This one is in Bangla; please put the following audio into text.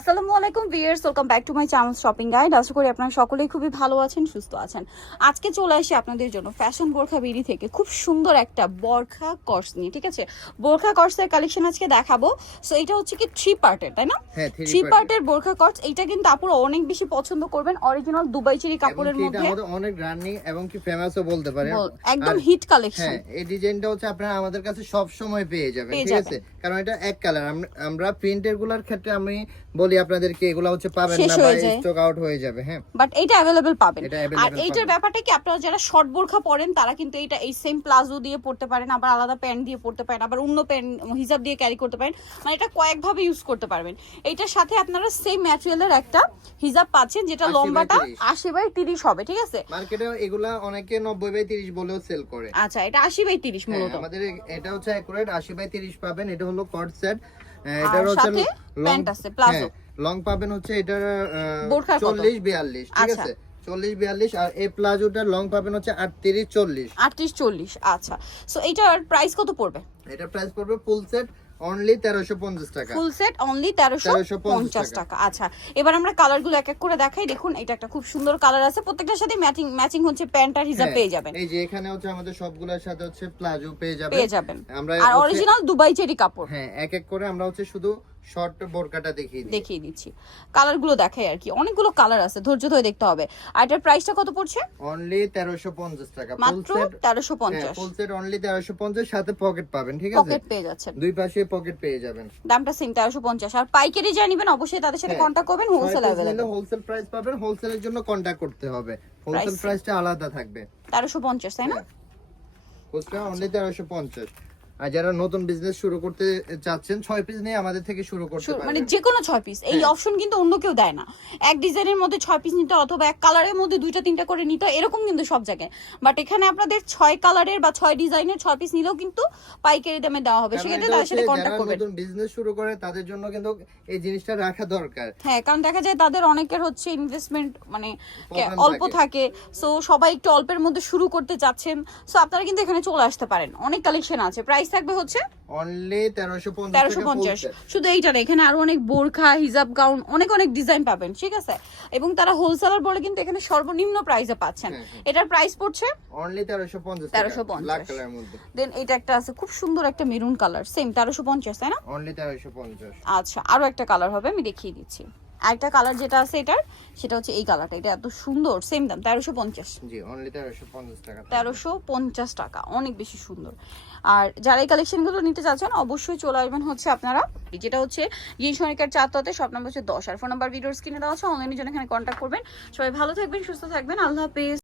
আসসালামু আলাইকুম viewers welcome back to my channel shopping guide. আশা করি আপনারা সকলেই খুবই ভালো আছেন সুস্থ আছেন। আজকে চলে আসি আপনাদের জন্য ফ্যাশন বোরখা বিডি থেকে। খুব সুন্দর একটা বোরখা কর্স নিয়ে ঠিক আছে? বোরখা কর্সের কালেকশন আজকে দেখাবো। সো এটা হচ্ছে কি থ্রি পার্টের তাই না? হ্যাঁ থ্রি থ্রি পার্টের বোরখা কর্স। এইটা কিন্তু আপুরা অনেক বেশি পছন্দ করবেন অরিজিনাল দুবাই চেরি কাপড়ের মধ্যে। আমাদের অনেক রানিং এবং কি ফেমাসও বলতে পারে বল- একদম হিট কালেকশন হ্যাঁ এই ডিজাইনটা হচ্ছে আপনারা আমাদের কাছে সব সময় পেয়ে যাবেন ঠিক আছে? কারণ এটা এক কালার আমরা প্রিন্টেরগুলার ক্ষেত্রে আমি বলি আপনাদেরকে এগুলা হচ্ছে পাবেন না বা স্টক আউট হয়ে যাবে হ্যাঁ। বাট এইটা অ্যাভেলেবেল পাবেন। আর এইটার ব্যাপারটা কি আপনারা যারা শর্ট বোরখা পরেন তারা কিন্তু এটা এই সেম প্লাজো দিয়ে পড়তে পারেন আবার আলাদা প্যান্ট দিয়ে পড়তে পারেন আবার অন্য প্যান্ট হিসাব দিয়ে ক্যারি করতে পারেন। মানে এটা কয়েকভাবে ইউজ করতে পারবেন। এইটার সাথে আপনারা সেম ম্যাটেরিয়ালের একটা হিজাব পাচ্ছেন যেটা লম্বাটা 30 আশি বাই তিরিশ হবে ঠিক আছে? মার্কেটে এগুলা অনেকে নব্বই বাই তিরিশ বলেও সেল করে। আচ্ছা এটা আশি বাই তিরিশ হ্যাঁ, মূলত। আমাদের এটা হচ্ছে অ্যাকুরেট আশি বাই তিরিশ পাবেন এটা হলো কট সেট এটার হচ্ছে প্যান্ট আছে, প্লাজো। লং পাবেন হচ্ছে এটার বোরখার কত? চল্লিশ বিয়াল্লিশ ঠিক আচ্ছা। আছে চল্লিশ বিয়াল্লিশ আর এই প্লাজোটার লং পাবেন হচ্ছে আটত্রিশ চল্লিশ আটত্রিশ চল্লিশ আচ্ছা সো এটার প্রাইস কত পড়বে এটার প্রাইস পড়বে ফুল সেট অনলি তেরোশো পঞ্চাশ টাকা। ফুল সেট অনলি 1350 পঞ্চাশ টাকা। আচ্ছা এবার আমরা কালারগুলো এক এক করে দেখাই। দেখুন এটা একটা খুব সুন্দর কালার আছে। প্রত্যেকটার সাথে ম্যাচিং ম্যাচিং হচ্ছে প্যান্ট আর হিজাব হ্যাঁ, পেয়ে যাবেন। এই যে এখানে হচ্ছে আমাদের সবগুলোর সাথে হচ্ছে প্লাজো পেয়ে যাবেন পেয়ে যাবেন। আমরা আর অরিজিনাল দুবাই চেরি কাপড়। হ্যাঁ এক এক করে আমরা হচ্ছে শুধু শর্ট বোরকাটা দেখিয়ে দিই। দেখিয়ে দিচ্ছি। কালারগুলো দেখাই আর কি। অনেকগুলো কালার আছে ধৈর্য ধরে দেখতে হবে। আর এটার প্রাইসটা কত পড়ছে? অনলি তেরোশো পঞ্চাশ টাকা। মাত্র সেট তেরোশো পঞ্চাশ। ফুল সেট অনলি তেরোশো পঞ্চাশ সাথে পকেট পাবেন ঠিক আছে? পকেট পেয়ে যাচ্ছেন। দুই পাশে পকেট পেয়ে যাবেন। দামটা সেম তেরোশো পঞ্চাশ। আর পাইকারি যা নিবেন অবশ্যই তাদের সাথে হ্যাঁ। কন্ট্যাক্ট করবেন হোলসেল অ্যাভেলেবেল হোলসেল প্রাইস পাবেন হোলসেলের জন্য কন্টাক্ট করতে হবে। হোলসেল প্রাইসটা আলাদা থাকবে। তেরোশো পঞ্চাশ তাই না? হ্যাঁ। খুচরা অনলি তেরোশো পঞ্চাশ। আর যারা নতুন বিজনেস শুরু করতে চাচ্ছেন ছয় পিস নিয়ে আমাদের থেকে শুরু করতে শুরু- মানে যে কোনো ছয় পিস এই হ্যাঁ। অপশন কিন্তু অন্য কেউ দেয় না। এক ডিজাইনের মধ্যে ছয় পিস নিতে অথবা এক কালারের মধ্যে দুইটা তিনটা করে নিতে এরকম কিন্তু সব জায়গায়। বাট এখানে আপনাদের ছয় কালারের বা ছয় ডিজাইনের ছয় পিস নিলেও কিন্তু পাইকারি দামে দেওয়া হবে। সেক্ষেত্রে তাদের সাথে কন্ট্যাক্ট করবেন। নতুন বিজনেস শুরু করে তাদের জন্য কিন্তু এই জিনিসটা রাখা দরকার। হ্যাঁ কারণ দেখা যায় তাদের অনেকের হচ্ছে ইনভেস্টমেন্ট মানে অল্প থাকে। থাকে। সো সবাই একটু অল্পের মধ্যে শুরু করতে চাচ্ছেন। সো আপনারা কিন্তু এখানে চলে আসতে পারেন। অনেক কালেকশন আছে। প্রাইস থাকবে হচ্ছে? অনলি তেরোশো পঞ্চাশ তেরোশো পঞ্চাশ। শুধু এইটা না এখানে আরও অনেক বোরখা হিজাব গাউন অনেক অনেক ডিজাইন পাবেন ঠিক আছে? এবং তারা হোলসেলার বলে কিন্তু এখানে সর্বনিম্ন প্রাইসে পাচ্ছেন। হ্যাঁ, হ্যাঁ। এটার প্রাইস পড়ছে? অনলি 1350 মধ্যে। দেন এটা একটা আছে খুব সুন্দর একটা মেরুন কালার সেম তেরোশো পঞ্চাশ তাই না? অনলি আচ্ছা আরও একটা কালার হবে আমি দেখিয়ে দিচ্ছি। আরেকটা কালার যেটা আছে এটার সেটা হচ্ছে এই কালারটা এটা এত সুন্দর সেম দাম তেরোশো পঞ্চাশ। জি অনলি তেরোশো পঞ্চাশ টাকা। তেরোশো পঞ্চাশ টাকা অনেক বেশি সুন্দর। আর যারা এই কালেকশনগুলো নিতে চাচ্ছেন অবশ্যই চলে আসবেন হচ্ছে আপনারা। যেটা হচ্ছে জিন সনিকার চারততে সব নাম্বার হচ্ছে দশ। আর ফোন নাম্বার ভিডিওর স্ক্রিনে দেওয়া আছে অনলাইনের জন্য এখানে কন্ট্যাক্ট করবেন। সবাই ভালো থাকবেন সুস্থ থাকবেন আল্লাহ হাফেজ।